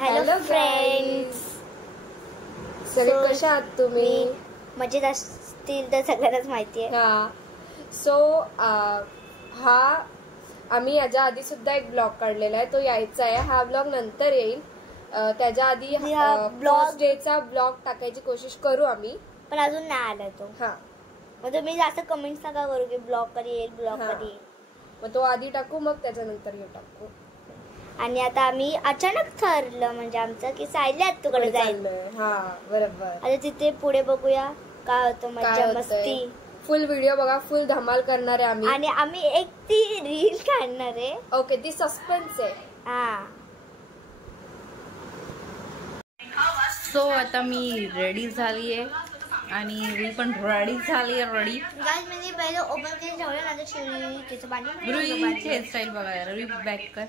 Hello friends, सगळे कशा आहात तुम्ही? मजेत असतील तर सगळ्यांनाच माहिती आहे. सो हा आम्ही याच्या आधी सुद्धा एक ब्लॉग काढलेला आहे, तो यायचा आहे. हा ब्लॉग नंतर येईल. त्याच्या आधी फर्स्ट डेचा ब्लॉग टाकायची कोशिश करू आम्ही, पण अजून नाही आला तो. मग तुम्ही जास्त कमेंट्स नका करू की ब्लॉग कधी येईल, ब्लॉग कधी येईल. मग तो आधी टाकू, मग त्याच्यानंतर हे टाकू. आणि आता आम्ही अचानक ठरलं म्हणजे आमचं की सायल्यात तुकडे जायचं. बरोबर. आता तिथे पुढे बघूया काय होतं, मज्जा मस्ती. फुल व्हिडिओ बघा, फुल धमाल करणार आहे आम्ही. आणि आम्ही एक ती रील काढणार आहे. ओके, ती सस्पेन्स आहे. सो आता मी रेडी झालीये आणि मी पण रेडी झाली आहे. गाइस म्हणजे पहिले ओपन करून ठेवलं ना, तर शिवली त्याचं पाणी रुईची हेअरस्टाईल बघा यार. रुई बॅक कर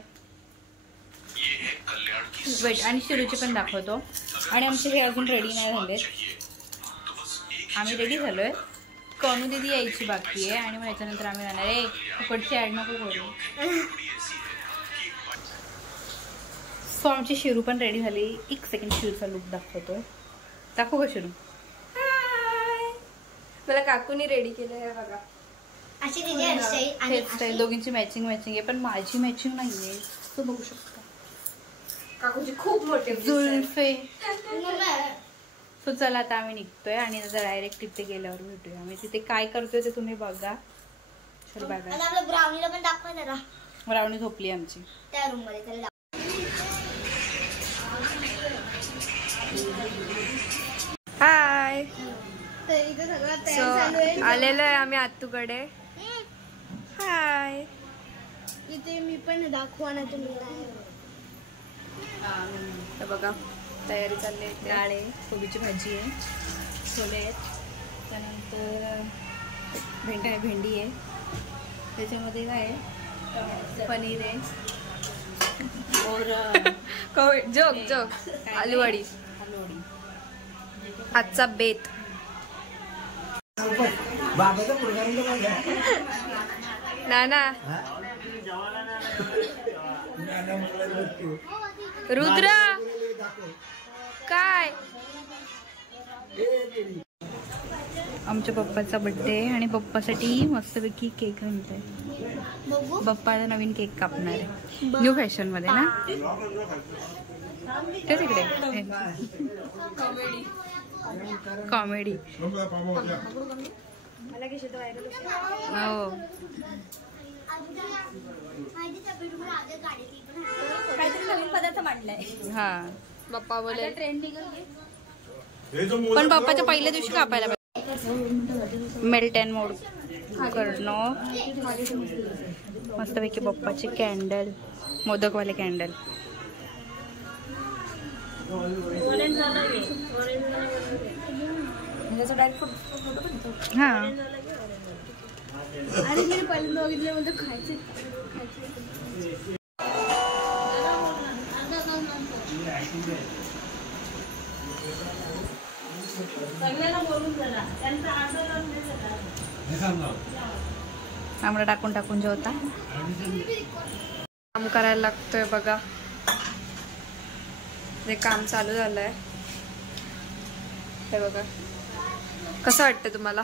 वेट, आणि शिरूचे पण दाखवतो. आणि आमचे हे अजून रेडी नाही झालेत. आम्ही रेडी झालोय. कनू दीदी यायची बाकी आहे आणि मग याच्यानंतर आम्ही जाणार आहे. फुकटची ऍड नको करू. सो आमची शिरू पण रेडी झाली. एक सेकंड, शिरूचा लुक दाखवतो. दाखवू का शिरू? मला काकूनी रेडी केलं आहे बघा. अशी तिची हेअरस्टाईल. दोघींची मॅचिंग आहे, पण माझी मॅचिंग नाहीये. तो बघू शकता. काकूची खूप मोठे जुल्फे. सो चला आता आम्ही निघतोय आणि डायरेक्ट तिथे गेल्यावर भेटूया. आम्ही तिथे काय करतोय ते तुम्ही बघा. चल बघा. आपल्या ब्राउनीला पण दाखवा जरा. ब्राउनी झोपली आमची त्या रूम मध्ये. हाय. आलेलो आहे आम्ही आत्तूकडे. हाय. इथे मी पण दाखवा ना तुम्ही. तर बघा, तयारी चालली आहे. डाळ आहे, कोबीची भाजी आहे, छोले आहेत, त्यानंतर भेंडी आहे, त्याच्यामध्ये काय आहे, पनीर आहे, और जोक आलूवडी. आजचा बेत. नाना रुद्र काय. आमच्या पप्पाचा बर्थडे आहे आणि पप्पासाठी मस्तपैकी केक आणतोय. पप्पाला नवीन केक कापणार आहे, न्यू फॅशन मध्ये ना. ते तिकडे कॉमेडी. हो, काहीतरी नवीन पदार्थ मांडलाय. हा, पप्पा बोले पण पप्पाच्या पहिल्या दिवशी कापायला पाहिजे. मेल्ट अँड मोड करणं. मस्तपैकी पप्पाचे कॅन्डल, मोदकवाले कॅन्डल. हा, अरे मी पहिल्यांदा बघितलं म्हणजे खायचं. आम्हाला टाकून टाकून जेवता. काम करायला लागतोय बघा. ते काम चालू झालंय. हे बघा, कसं वाटतं तुम्हाला?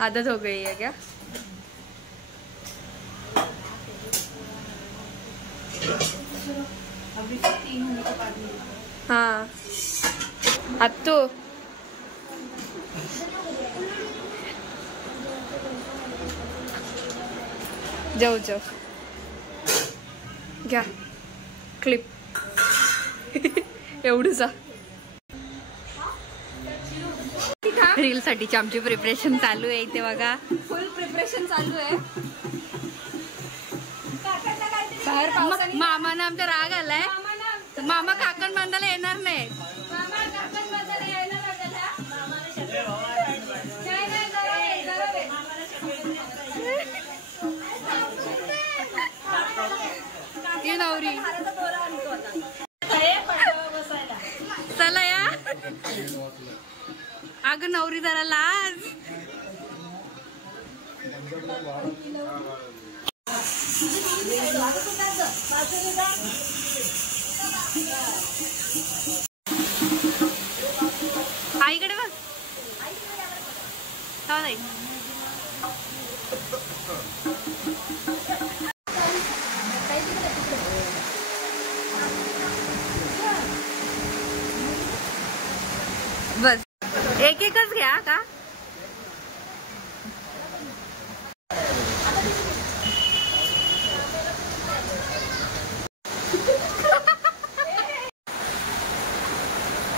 आदत हो गई है क्या? हाँ अत्तू जाऊ जाऊ घ्या क्लिप. एवढूसा रील साठीची आमची प्रिपरेशन चालू आहे. इथे बघा, फुल प्रिपरेशन चालू आहे. मामानं आमचा राग आलाय. मामा काकण बांधायला येणार नाही. नवरी चला या. अगं नवरी जरा लाज. आईकडे बघ. नाही बस एक एकच घ्या का.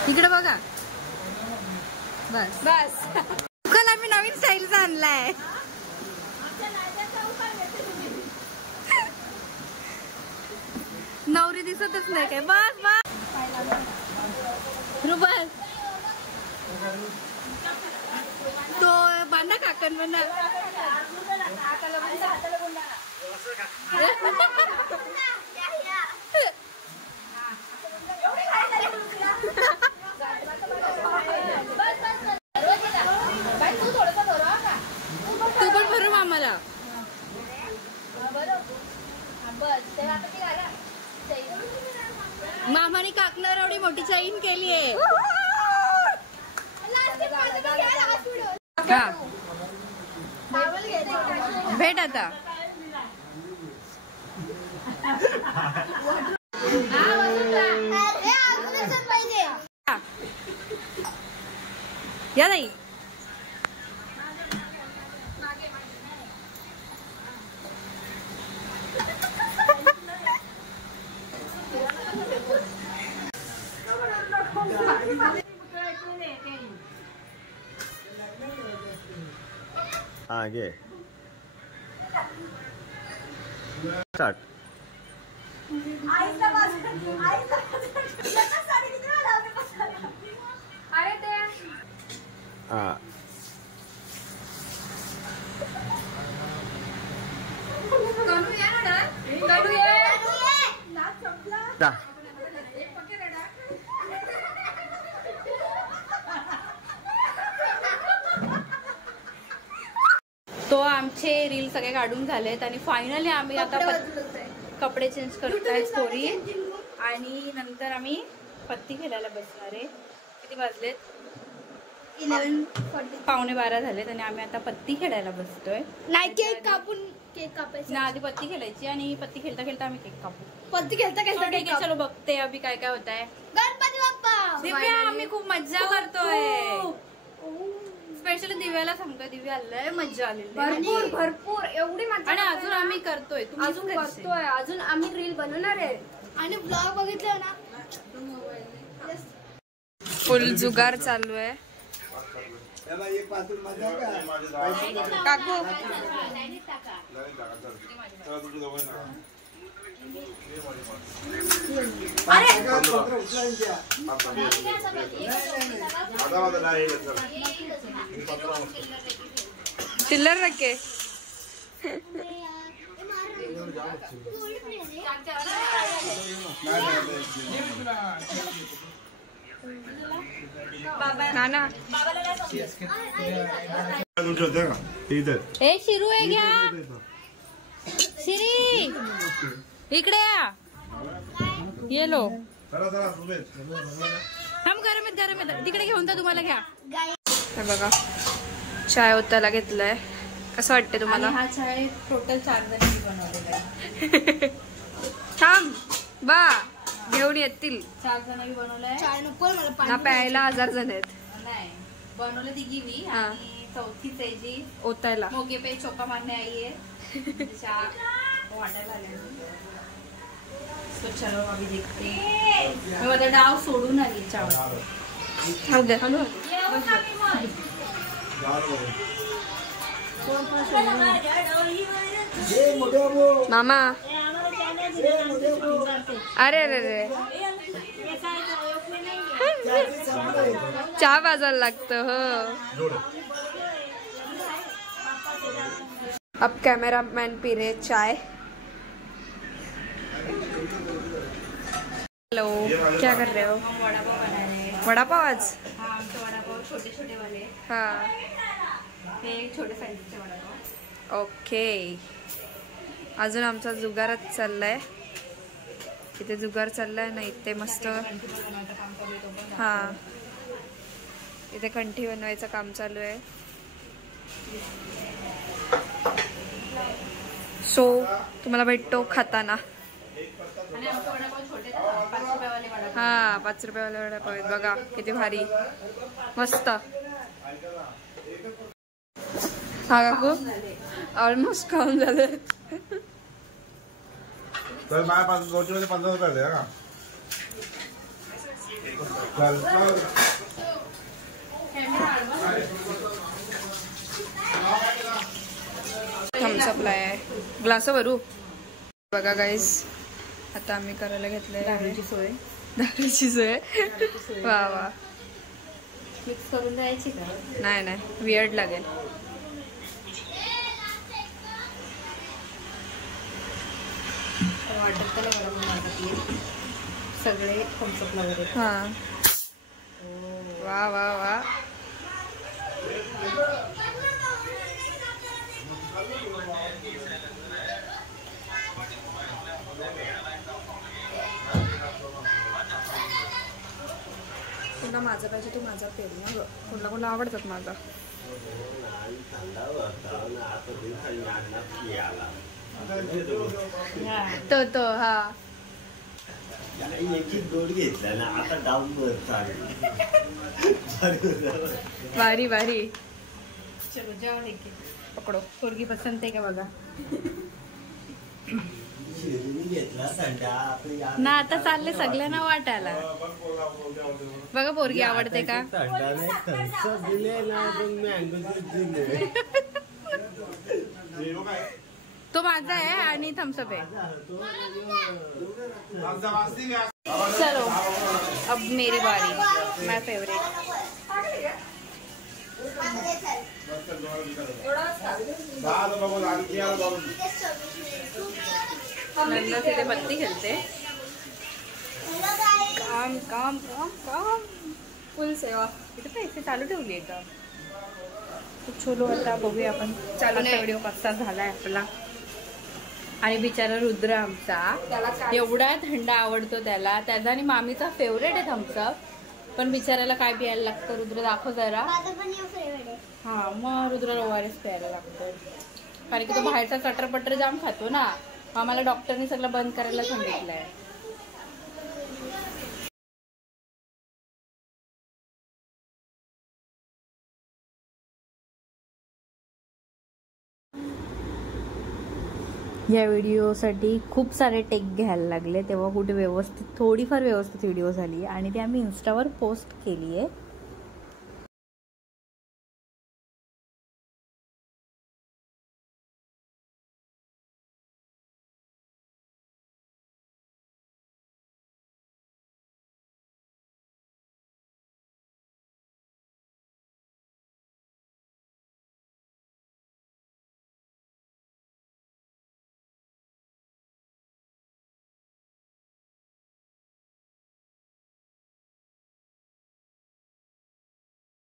इकडे बघा. बस बस कल आम्ही नवीन स्टाईलचा आणलाय. नवरी दिसतच नाही काय. बस बस रुबल तो बांधा काकण म्हणा. तू पण भरू मामाला. मामाने काकणार एवढी मोठी चैन केली आहे. भेट आता. या नाही आगे स्टार्ट. तो आमचे रील सगळे काढून झालेत आणि फायनली आम्ही आता कपडे चेंज करतोय स्टोरी आणि नंतर आम्ही पत्ती खेळायला बसणार आहे. किती वाजलेत 11:40 पावणे 12 झालेत आणि आम्ही आता पत्ती खेळायला बसतोय. नाही केक कापायचं ना आधी पत्ती खेळायची आणि पत्ती खेळता खेळता आम्ही केक कापू. पत्ती खेळता ठीक आहे चलो बघते अभि काय काय होत आहे. गणपती बाप्पा. दिव्या आम्ही खूप मज्जा करतोय. स्पेशली दिव्याला सांगतोय. दिव्या लय मज्जा आलेली भरपूर भरपूर एवढी मजा. आणि अजून आम्ही करतोय. अजून करतोय. अजून आम्ही रील बनवणार आहे आणि ब्लॉग बघितलं ना. फुल जुगार चालू आहे. काकू चिल्लर रखे. नाना ए शिरू आहे घ्या. शिरी इकडे या. ये लो हम गरम आहेत तिकडे घेऊन जा. तुम्हाला घ्या. हे बघा चाय ओतायला घेतलाय. कसं वाटतंय तुम्हाला. हा चाय टोटल 4 जणांनी बनवलेला आहे. थांब बा घेऊन येतील. 4 जणांनी बनवलंय. चाय नको मला ना प्यायला 1000 जण आहेत. नाही बनवलं तिघी मी आणि चौथीच आहे जी ओतायला मोगे पे चौका मारने आई है. वाटायला आले. तो चलो अभी देखते. मी माझा डाव सोडून आली चावल. थांब द्या. मामा अरे अरे अरे चहा वाजायला लागतं. हो अब कैमरामैन पी रहे चाय. हेलो क्या कर रहे हो. वडापाव बना रहे. वड़ा पाव आज. हाँ आमचे वडापाव छोटे छोटे वाले. हाँ हे छोटे साईजचे वडापाव. ओके. अजून आमचा जुगारच चाललाय. इथे जुगार चाललाय ना, इथे मस्त हा इथे कंठी बनवायचं काम चालू आहे. सो तुम्हाला भेटतो खाताना. हा 5 रुपयावाले वडापाव आहेत बघा, किती भारी मस्त. हा काकू ऑलमोस्ट खाऊन झाले. तर माझ्या 2 मध्ये 15 रुपये द्या का. थम्सअप लाय आहे ग्लास भरू बघा गाईस. आता आम्ही करायला घेतलंय दारूची सोय. वा वा. मिक्स करून द्यायची का? नाही वियर्ड लागेल. वॉटर कलर सगळे थम्सअप वगैरे. हा वा वा वा. पुन्हा माझं पाहिजे तू माझा पेरू ना ग. कोणाला आवडतात माझा. तो हा भारी भारी. चलो जाओ लेके पकडो. पोरगी पसंत आहे का बघा ना. आता चालले सगळ्यांना वाटायला बघा पोरगी आवडते का. तो माझा आहे आणि थम्सअप आहे. चलो अब मेरी बारी. माय फेवरेट. नंदा तिथे बत्ती खेळते. काम काम काम काम फुल सेवा. इथे पैसे चालू ठेवली आहे का. चलो आता बघूया आपण. चालू व्हिडिओ कसा झालाय आपला. आणि बिचारा रुद्र आमचा एवढा थंड आवडतो त्याला. त्याचा आणि मामीचा फेवरेट आहे थम्सअप. पण बिचाराला काय प्यायला लागतं रुद्र दाखव जरा. हा मग रुद्र ओआरएस प्यायला लागतं. कारण की तो बाहेरचा चटरपटर जाम खातो ना. आम्हाला डॉक्टरनी सगळं बंद करायला सांगितलंय. या व्हिडिओसाठी खूप सारे टेक घ्यायला लागले. तेव्हा कुठे व्यवस्थित थोडीफार व्यवस्थित व्हिडिओ झाली आणि ती आम्ही इन्स्टावर पोस्ट केली आहे.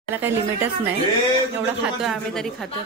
त्याला काही लिमिटच नाही. एवढं खातोय आम्ही तरी खातोय.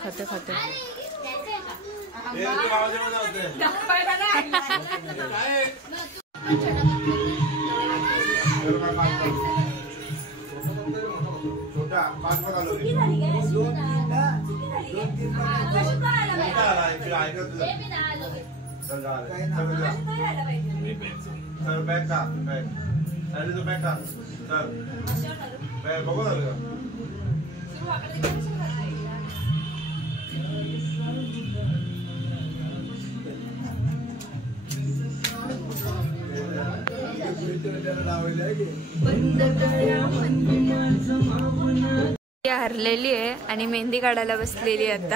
हरलेली आहे आणि मेहंदी काढायला बसलेली आहे आता.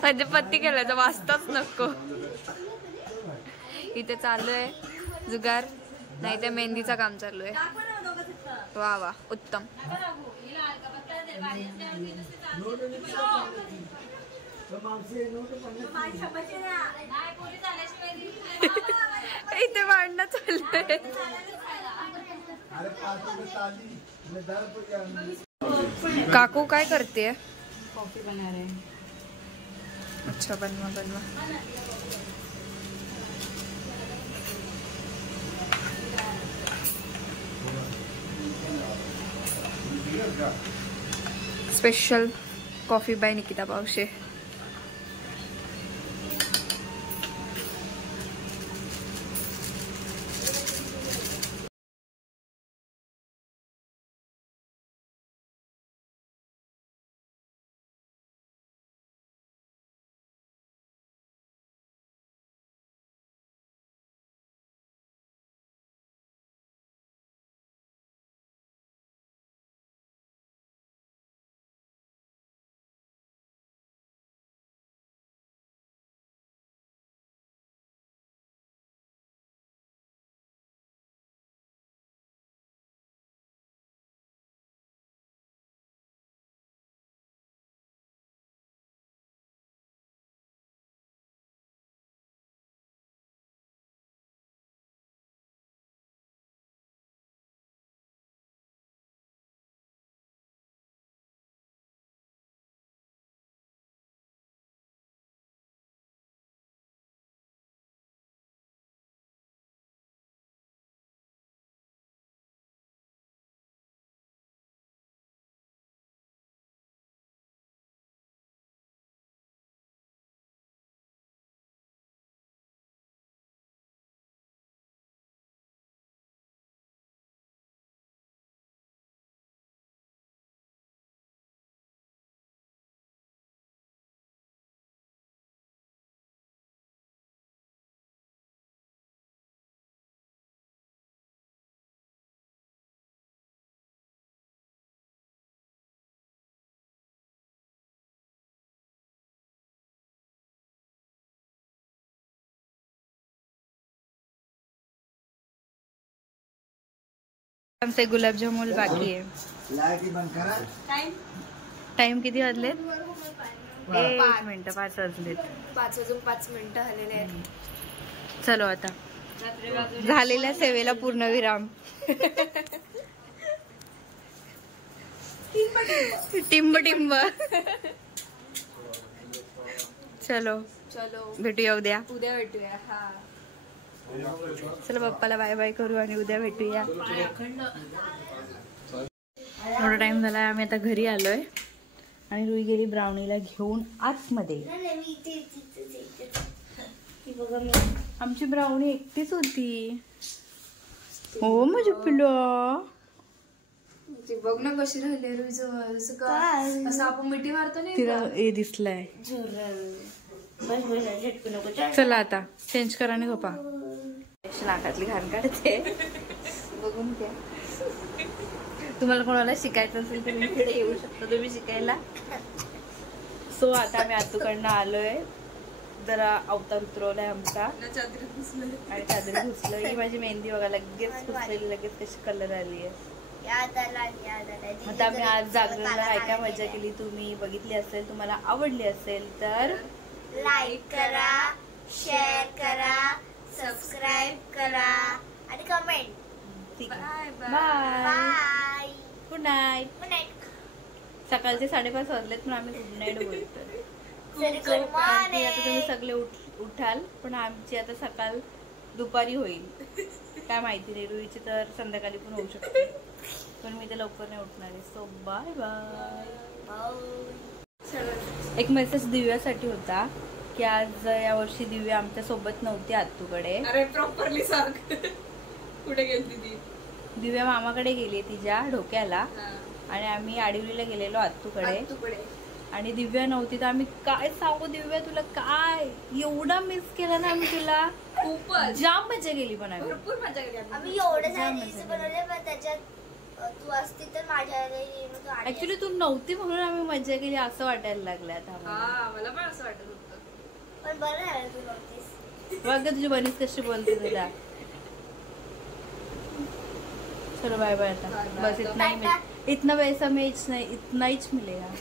म्हणजे पत्ती केलं तर वाचताच नको. इथे चालू आहे जुगार. नाही ते मेहंदीचं काम चालू आहे. वा वा उत्तम. इथे भांडणं चाललंय. काकू काय करते. कॉफी बनणार आहे. अच्छा बनवा. Special coffee by Nikita Pawshe. आमचे गुलाबजामुन बाकी आहे. टाइम किती वाजले? 1 मिनिट 5 वाजलेत. 5 वाजून 5 मिनिटं झालेले आहेत. चलो आता झालेल्या सेवेला पूर्ण विराम. टिंब टिंब. चलो भेटूया उद्या. भेटूया. हा चला पप्पाला बाय बाय करू आणि उद्या भेटूया. थोडा टाइम झाला, आम्ही आता घरी आलोय आणि रुई गेली ब्राउनीला घेऊन आतमध्ये. आमची ब्राउनी एकटीच होती. हो माझी पिल्लू बघ ना कशी राहिली असं आपण मिठी मारतो नाही तिला हे दिसलंय. चला आता चेंज करा आणि झोपा. नाकातली घाण काढते बघून घ्या. तुम्हाला कोणाला शिकायचं असेल तर इकडे येऊ शकता तुम्ही शिकायला. सो आता आम्ही आतूकडनं आलोय. जरा अवतार उतरवलाय आमचा आणि चादरी घुसलं. ही माझी मेहंदी बघा लगेच घुसलेली, लगेच कशी कलर आली आहे. आता आम्ही आज जागरणला काय काय मजा केली तुम्ही बघितली असेल. तुम्हाला आवडली असेल तर लाईक करा, शेअर करा, सबस्क्राईब करा आणि कमेंट. ठीक आहे. Bye. Good night. Good night. सकाळचे 5:30 वाजलेत पण आम्ही गुड नाईट बोलतो. आता तुम्ही सगळे उठाल पण आमची आता सकाळ दुपारी होईल. काय माहिती नाही. रुईची तर संध्याकाळी पण होऊ शकते पण मी तर लवकर नाही उठणार आहे. So bye bye. एक मेसेज दिव्यासाठी होता की आज यावर्षी दिव्या आमच्या सोबत नव्हती आत्तूकडे. अरे प्रॉपरली सांग कुठे गेली ती? दिव्या मामाकडे गेली तिच्या ढोक्याला आणि आम्ही आडिवलीला गेलेलो आत्तूकडे आणि दिव्या नव्हती तर आम्ही काय सांगू दिव्या तुला, काय एवढा मिस केला ना आम्ही तुला. खूपच जाम मजा केली पण आम्ही भरपूर मजा केली आम्ही. एवढे सारे बनवले पण त्याच्यात तू असती तर माझ्या ऍक्च्युली तू नव्हती म्हणून आम्ही मजा केली असं वाटायला लागलं आता. मला पण असं वाटत होतं पण बरं झालं तू नव्हतीस. बघ तुझी बनीस कशी बोलते तुला. चलो बाय बाय. आता बस इतना ही पैसा में इतना ही मिलेगा.